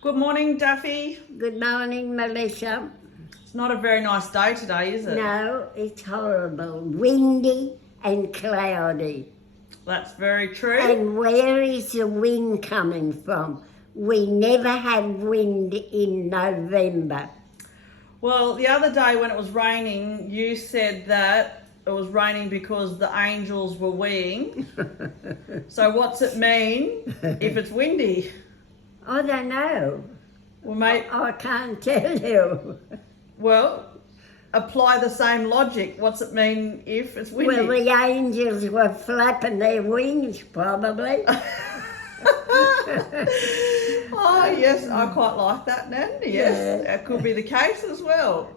Good morning, Daffy. Good morning, Melissa. It's not a very nice day today, is it? No, it's horrible. Windy and cloudy. That's very true. And where is the wind coming from? We never have wind in November. Well, the other day when it was raining, you said that it was raining because the angels were weeing. So what's it mean if it's windy? I don't know. Well, mate, I can't tell you. well, apply the same logic. What's it mean if it's windy? Well, the angels were flapping their wings, probably. Oh, yes, I quite like that, Nan. Yes, that could be the case as well.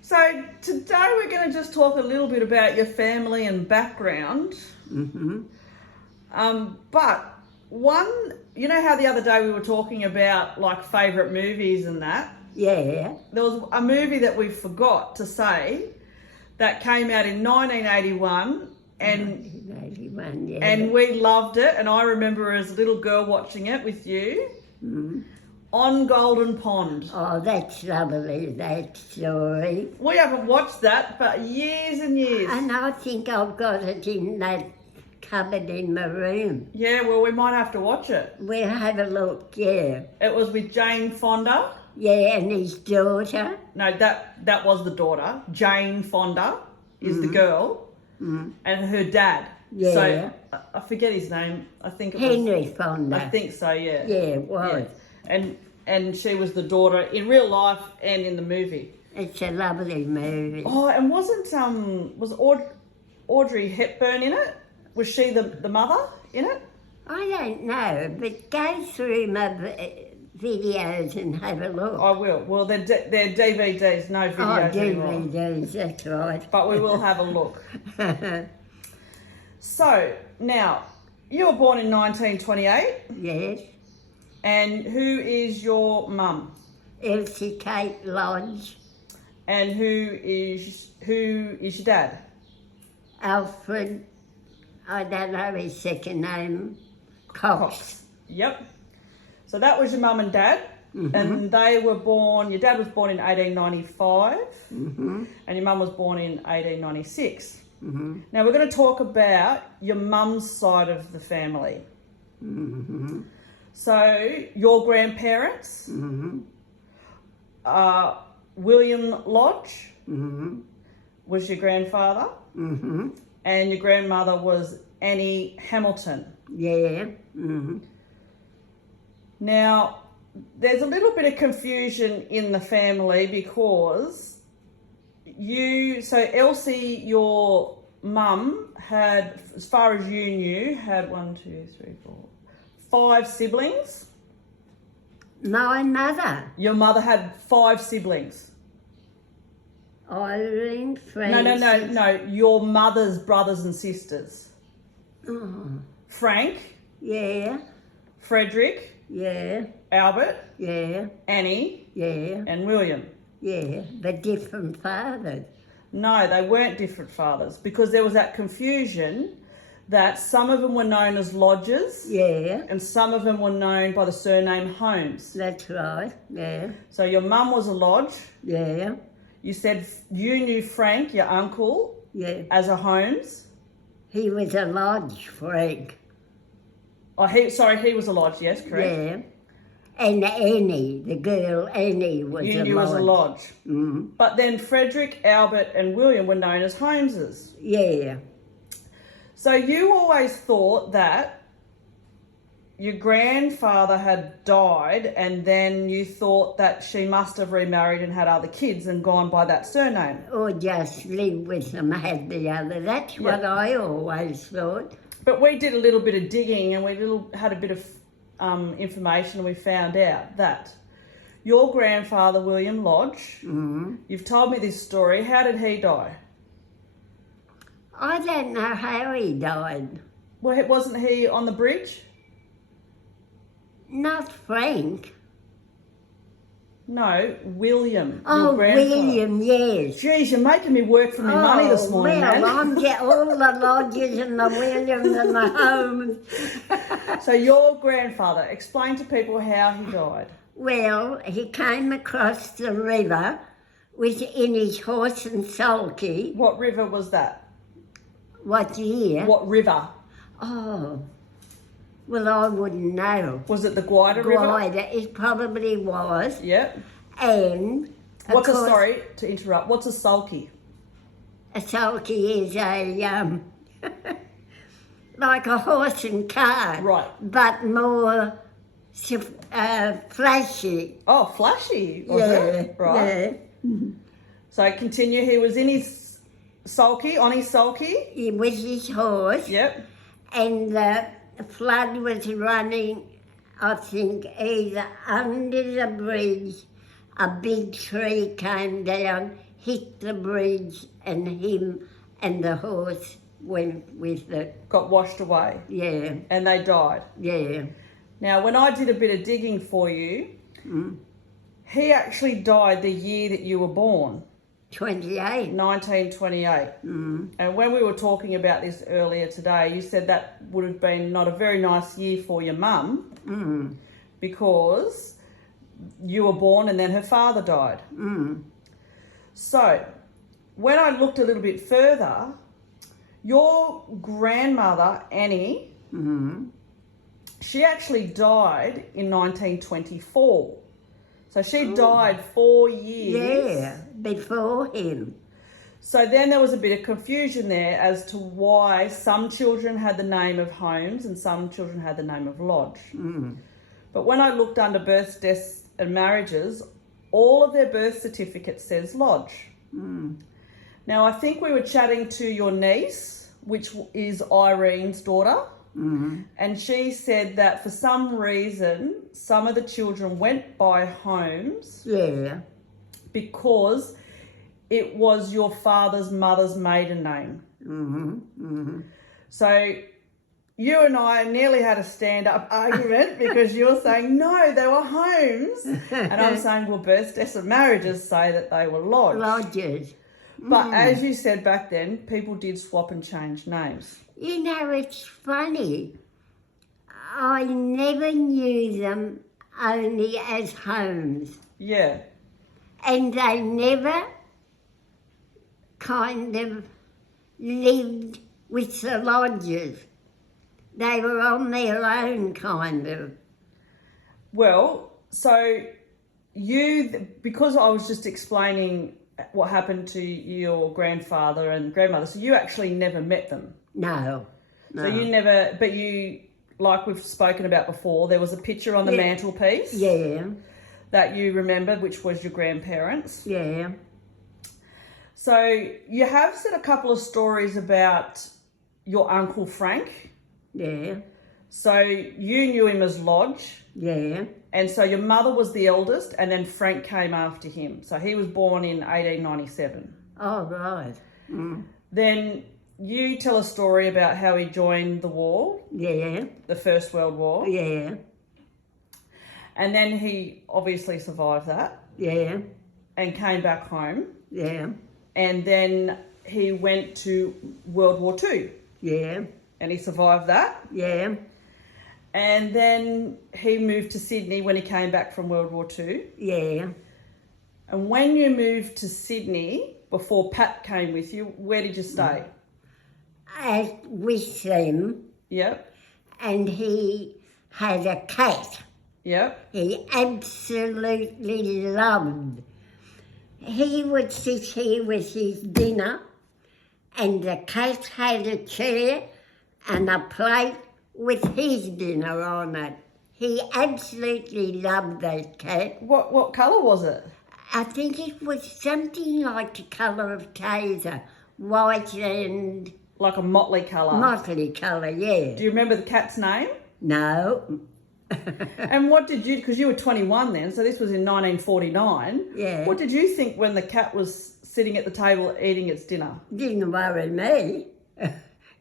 So today we're going to just talk a little bit about your family and background. Mm-hmm. But one, you know how the other day we were talking about like favourite movies and that? Yeah. There was a movie that we forgot to say that came out in 1981 and 1981, yeah. and we loved it, and I remember as a little girl watching it with you. Mm. On Golden Pond. Oh, that's lovely, that story. We haven't watched that for years and years. And I think I've got it in that cupboard in my room. Yeah, well, we might have to watch it. We'll have a look, yeah. It was with Jane Fonda. Yeah, and his daughter. No, that was the daughter. Jane Fonda is the girl, and her dad. Yeah. So I forget his name. I think it was Henry Fonda. I think so. Yeah. Yeah, it was. Yeah. And she was the daughter in real life and in the movie. It's a lovely movie. Oh, and was Audrey Hepburn in it? Was she the mother in it? I don't know, but go through my videos and have a look. I will. Well, they're DVDs, no videos anymore. DVDs, that's right. But we will have a look. So, now, you were born in 1928. Yes. And who is your mum? Elsie Kate Lodge. And who is your dad? Alfred, I don't know his second name, Cox. Yep. So that was your mum and dad. And they were born, your dad was born in 1895 and your mum was born in 1896. Now we're going to talk about your mum's side of the family. So your grandparents, William Lodge was your grandfather, and your grandmother was Annie Hamilton. Yeah. Now, there's a little bit of confusion in the family because Elsie, your mum, had, as far as you knew, had 5 siblings. My mother. Your mother had 5 siblings. Irene, Francis. No. Your mother's brothers and sisters. Oh. Frank. Yeah. Frederick. Yeah. Albert. Yeah. Annie. Yeah. And William. Yeah, but different fathers. No, they weren't different fathers because there was that confusion that some of them were known as Lodges. Yeah. And some of them were known by the surname Holmes. That's right, yeah. So your mum was a Lodge. Yeah. You said you knew Frank, your uncle, as a Holmes. He was a Lodge, Frank. Oh, he was a Lodge, yes, correct. Yeah. And Annie, the girl Annie, was a Lodge. You knew was a Lodge. Mm. But then Frederick, Albert and William were known as Holmeses. Yeah. So you always thought that your grandfather had died and then you thought that she must have remarried and had other kids and gone by that surname. Or just lived with them, had the other. That's what I always thought. But we did a little bit of digging and we had a bit of information, and we found out that your grandfather, William Lodge, you've told me this story. How did he die? I don't know how he died. Well, wasn't he on the bridge? Not Frank. No, William. Oh, your grandfather. William, yes. Geez, you're making me work for my money this morning, well, man. I'm get all the Lodges and the Williams and the Holmes. So your grandfather, explain to people how he died. Well, he came across the river in his horse and sulky. What river was that? What year? What river? Oh, well, I wouldn't know. Was it the Guida River? Guida, it probably was. Yep. And What's sorry to interrupt, what's a sulky? a sulky is a, like a horse and cart. Right. But more flashy. Oh, flashy, was it? Right. Yeah. So continue, he was in his sulky, on his sulky. With his horse. Yep. And the flood was running, I think, either under the bridge. A big tree came down, hit the bridge, and him and the horse went with it. Got washed away. Yeah, And they died. yeah. Now, when I did a bit of digging for you, he actually died the year that you were born. 28. 1928. And when we were talking about this earlier today, you said that would have been not a very nice year for your mum because you were born and then her father died. So when I looked a little bit further, your grandmother, Annie, she actually died in 1924. So she died 4 years. Yeah, before him. So then there was a bit of confusion there as to why some children had the name of Holmes and some children had the name of Lodge. But when I looked under births, deaths and marriages, all of their birth certificates says Lodge. Now I think we were chatting to your niece, which is Irene's daughter, and she said that for some reason some of the children went by Holmes. Yeah. Because it was your father's mother's maiden name. So you and I nearly had a stand-up argument because you were saying, no, they were Holmes. And I'm saying, well, births, deaths and marriages say that they were Lodge. Lodges. But as you said back then, people did swap and change names. You know, it's funny. I never knew them only as Holmes. Yeah. And they never kind of lived with the Lodges. They were on their own, kind of. Well, so you, because I was just explaining what happened to your grandfather and grandmother, so you actually never met them. No. So you never, but you, like we've spoken about before, there was a picture on the mantelpiece. Yeah. That you remembered, which was your grandparents. Yeah. So you have said a couple of stories about your Uncle Frank. Yeah. So you knew him as Lodge. Yeah. And so your mother was the eldest and then Frank came after him. So he was born in 1897. Oh, right. Then you tell a story about how he joined the war. Yeah. The First World War. Yeah. And then he obviously survived that. Yeah. And came back home. Yeah. And then he went to World War II. Yeah. And he survived that. Yeah. And then he moved to Sydney when he came back from World War II. Yeah. And when you moved to Sydney, before Pat came with you, where did you stay? With them. Yep. And he had a cat. Yep. He absolutely loved. He would sit here with his dinner, and the cat had a chair and a plate with his dinner on it. He absolutely loved that cat. What colour was it? I think it was something like the colour of Taser, white and Like a motley colour. motley colour, yeah. Do you remember the cat's name? No. And what did you, because you were 21 then, so this was in 1949. Yeah. What did you think when the cat was sitting at the table eating its dinner? Didn't worry me,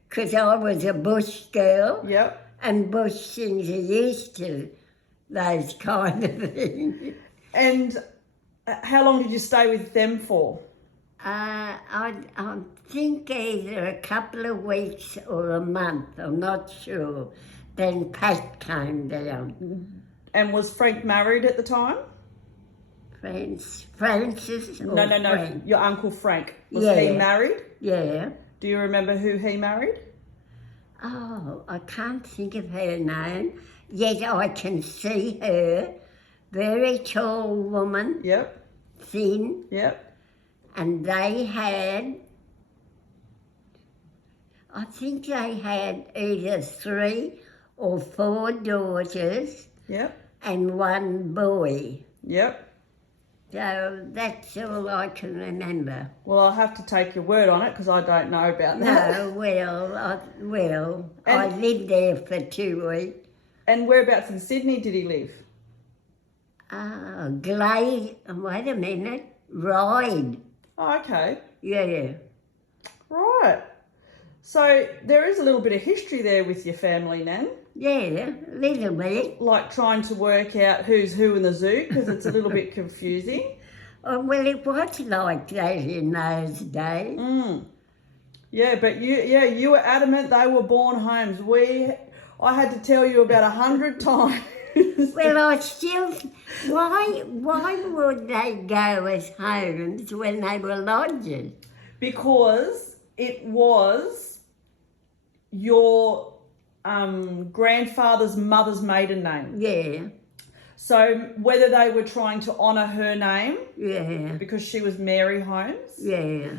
because I was a bush girl. Yep. And bush things are used to those kind of things. And How long did you stay with them for? I think either a couple of weeks or a month, I'm not sure. Then Pat came down. And was Frank married at the time? Francis or No. Frank? Your Uncle Frank. Was Yeah. he married? Yeah. Do you remember who he married? Oh, I can't think of her name. Yet I can see her. Very tall woman, Yep. thin, Yep. and they had, I think they had either 3 or 4 daughters Yep. and 1 boy. Yep. So that's all I can remember. Well, I'll have to take your word on it because I don't know about that. No, I lived there for 2 weeks. And whereabouts in Sydney did he live? Glade, wait a minute, Ride. Oh, okay. Yeah. Right. So there is a little bit of history there with your family, Nan. Yeah, a little bit. Like trying to work out who's who in the zoo because it's a little bit confusing. Oh, well, it was like that in those days. Yeah, but you were adamant they were born homes. I had to tell you about 100 times. Well, I still, why would they go as homes when they were lodges? Because it was your grandfather's mother's maiden name. Yeah. So whether they were trying to honour her name, Yeah. because she was Mary Holmes, Yeah.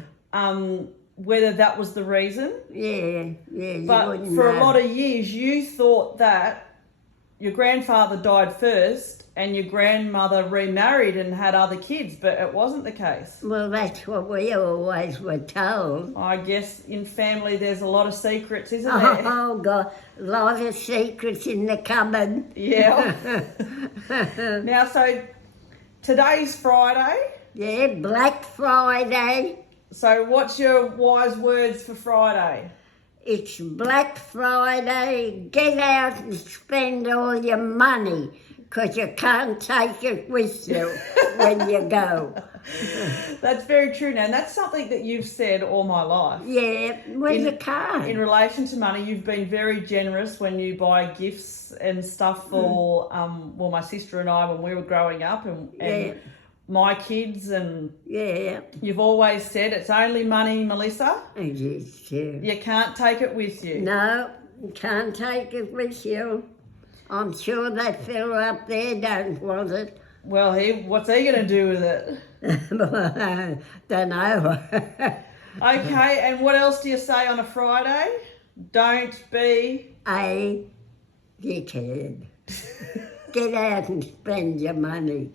whether that was the reason. Yeah. You But wouldn't for know. a lot of years, you thought that your grandfather died first and your grandmother remarried and had other kids, but it wasn't the case. Well, that's what we always were told. I guess in family there's a lot of secrets, isn't there? Oh, God, a lot of secrets in the cupboard. Yeah. Now, so today's Friday. Yeah, Black Friday. So what's your wise words for Friday? It's Black Friday. Get out and spend all your money because you can't take it with you when you go. That's very true now, and that's something that you've said all my life. Yeah, well, you can't. In relation to money, you've been very generous when you buy gifts and stuff for, my sister and I when we were growing up and my kids, and Yeah, you've always said it's only money, Melissa. it is too. You can't take it with you. No, you can't take it with you. I'm sure that fella up there don't want it. Well, what's he going to do with it? Don't know. Okay, and what else do you say on a Friday? Don't be... A dickhead. Get out and spend your money.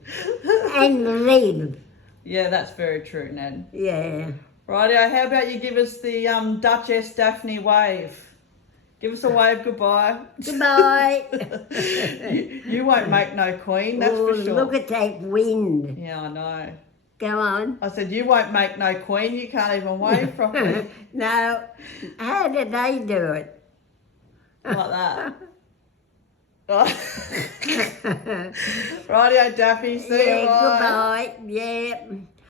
And live. Yeah, that's very true, Nan. Yeah. Rightio, how about you give us the Duchess Daphne wave? Give us a wave goodbye. Goodbye. You won't make no queen, that's for sure. Look at that wind. Yeah, I know. Go on. I said, you won't make no queen, you can't even wave properly. No. How did they do it? Like that. Rightio, Daffy, see you. Yeah, goodbye. Yeah.